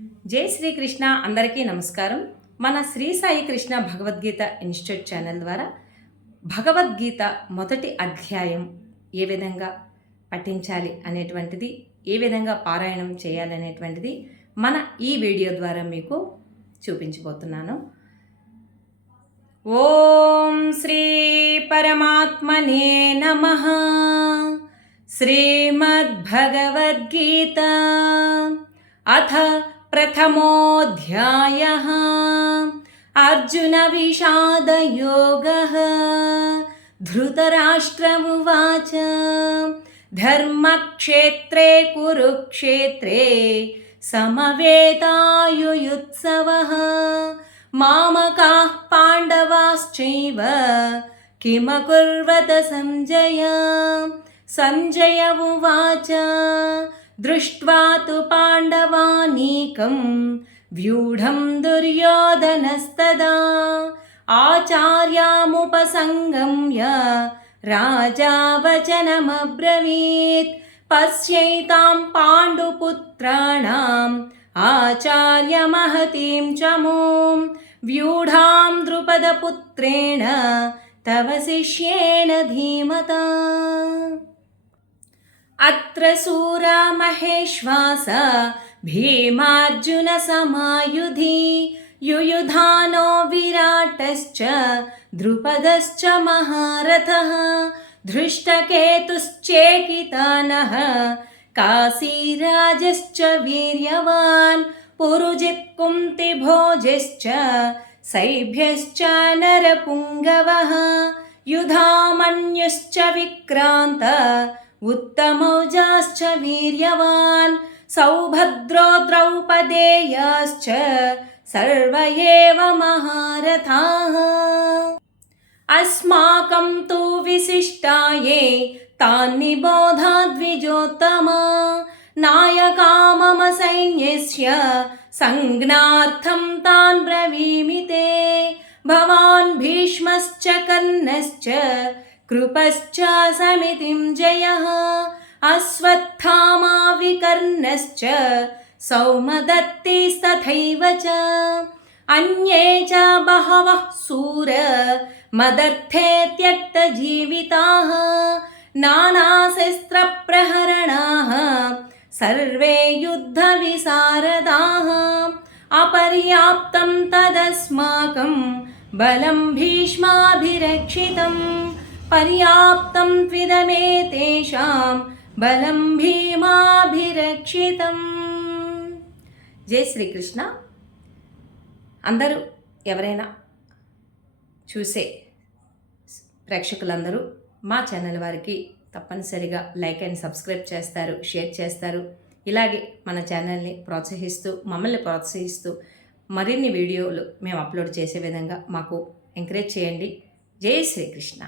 జై శ్రీకృష్ణ. అందరికీ నమస్కారం. మన శ్రీ సాయి కృష్ణ భగవద్గీత ఇన్స్టిట్యూట్ ఛానల్ ద్వారా భగవద్గీత మొదటి అధ్యాయం ఏ విధంగా పఠించాలి అనేటువంటిది, ఏ విధంగా పారాయణం చేయాలనేటువంటిది మన ఈ వీడియో ద్వారా మీకు చూపించబోతున్నాను. ఓం శ్రీ పరమాత్మనే నమః. శ్రీమద్భగవద్గీత అథ ప్రథమోऽధ్యాయः. అర్జున విషాదయోగः. ధృతరాష్ట్ర ఉవాచ ధర్మక్షేత్రే కురుక్షేత్రే సమవేతాయుయుత్సవః మామకాః పాండవాశ్చైవ కిమకుర్వత సంజయ. సంజయ ఉవాచ దృష్ట్వా తు పాండవానీకం వ్యూఢం దుర్యోధనస్తదా ఆచార్యాముపసంగమ్య రాజా వచనమబ్రవీత్. పశ్యైతాం పాండుపుత్రాణాం ఆచార్యమహతీం చమూం వ్యూఢాం ద్రుపదపుత్రేణ తవ శిష్యేన ధీమతా. అత్ర శూరా మహేశ్వాస భీమార్జున సమాయుధి యుయుధానో విరాటశ్చ ద్రుపదశ్చ మహారథః ధృష్టకేతుశ్చేకితానః కాశీరాజశ్చ వీర్యవాన్ పురుజిత్ కుంతిభోజశ్చ సైభ్యశ్చ నరపుంగవః యుధామన్యుశ్చ విక్రాంత ఉత్తమౌజాశ్చ వీర్యవాన్ సౌభద్రో ద్రౌపదేయాశ్చ సర్వ ఏవ మహారథాః. అస్మాకం తు విశిష్టాయే తాన్ నిబోధా ద్విజోత్తమా నాయకా మమ సైన్యస్య సంజ్ఞార్థం తాన్ బ్రవీమి తే. భవాన్ భీష్మశ్చ కర్ణశ్చ కృపశ్చ సమితిం జయః అశ్వత్థామా వికర్ణశ్చ సౌమదత్తిస్తథైవ చ అన్యే చ బహవః శూర మదర్థే త్యక్తజీవితాః నానాశస్త్రప్రహరణాః సర్వే యుద్ధవిశారదాః. అపర్యాప్తం తదస్మాకం బలం భీష్మాభిరక్షితం పర్యాప్తం త్విదమే తేషాం బలం భీమాభిరక్షితం. జై శ్రీకృష్ణ. అందరూ ఎవరైనా చూసే ప్రేక్షకులందరూ మా ఛానల్ వారికి తప్పనిసరిగా లైక్ అండ్ సబ్స్క్రైబ్ చేస్తారు, షేర్ చేస్తారు. ఇలాగే మన ఛానల్ని ప్రోత్సహిస్తూ, మమ్మల్ని ప్రోత్సహిస్తూ మరిన్ని వీడియోలు మేము అప్లోడ్ చేసే విధంగా మాకు ఎంకరేజ్ చేయండి. జై శ్రీకృష్ణ.